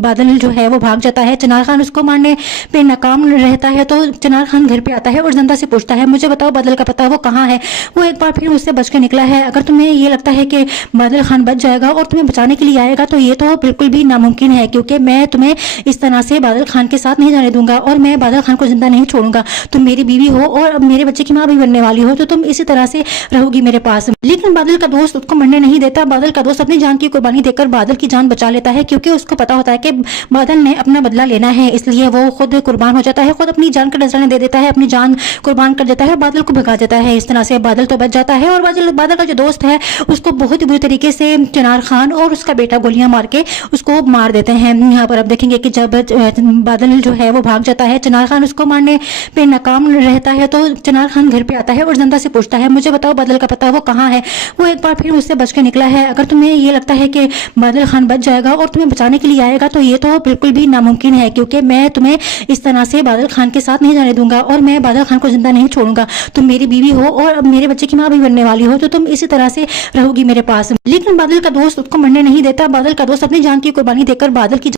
बादल जो है वो भाग जाता है, चिनार खान उसको मारने पे नाकाम रहता है, तो चिनार खान घर पे आता है और जनता से पूछता है, मुझे बताओ बादल का पता वो कहाँ है। वो एक बार फिर उससे बच के निकला है। अगर तुम्हें ये लगता है कि बादल खान बच जाएगा और तुम्हें बचाने के लिए आएगा तो ये तो बिल्कुल भी नामुमकिन है, क्योंकि मैं तुम्हें इस तरह से बादल खान के साथ नहीं जाने दूंगा और मैं बादल खान को जिंदा नहीं छोड़ूंगा। तुम मेरी बीवी हो और मेरे बच्चे की माँ भी बनने वाली हो, तो तुम इसी तरह से रहोगी मेरे पास। लेकिन बादल का दोस्त उसको मरने नहीं देता। बादल का दोस्त अपनी जान की कुर्बानी देकर बादल की जान बचा लेता है, क्योंकि उसको पता होता है कि बादल ने अपना बदला लेना है, इसलिए वो खुद कुर्बान हो जाता है, खुद अपनी जान का नजराना दे देता है, अपनी जान कुर्बान कर देता है, बादल को भगा देता है। इस तरह से बादल तो बच जाता है और बादल का जो दोस्त है उसको बहुत ही बुरी तरीके से चिनार खान और उसका बेटा गोलियां मार के उसको मार देते हैं। यहाँ पर आप देखेंगे कि जब बादल जो है वो भाग जाता है, चिनार खान उसको मारने पे नाकाम रहता है, तो चिनार खान घर पे आता है और जनता से पूछता है, मुझे बताओ बादल का पता वो कहाँ है। वो एक बार फिर उससे बच के निकला है। अगर तुम्हें ये लगता है कि बादल खान बच जाएगा और तुम्हें बचाने के लिए आएगा तो ये तो बिल्कुल भी नामुमकिन है, क्योंकि मैं तुम्हें इस तरह से बादल खान के साथ नहीं जाने दूंगा और मैं बादल खान को जिंदा नहीं छोड़ूंगा। तुम मेरी बीवी हो और मेरे बच्चे की माँ भी बनने वाली हो, तो तुम इसी तरह से रहोगी मेरे पास। लेकिन बादल का दोस्त उसको मरने नहीं देता। बादल का दोस्त अपनी जान की कुर्बानी देकर बादल की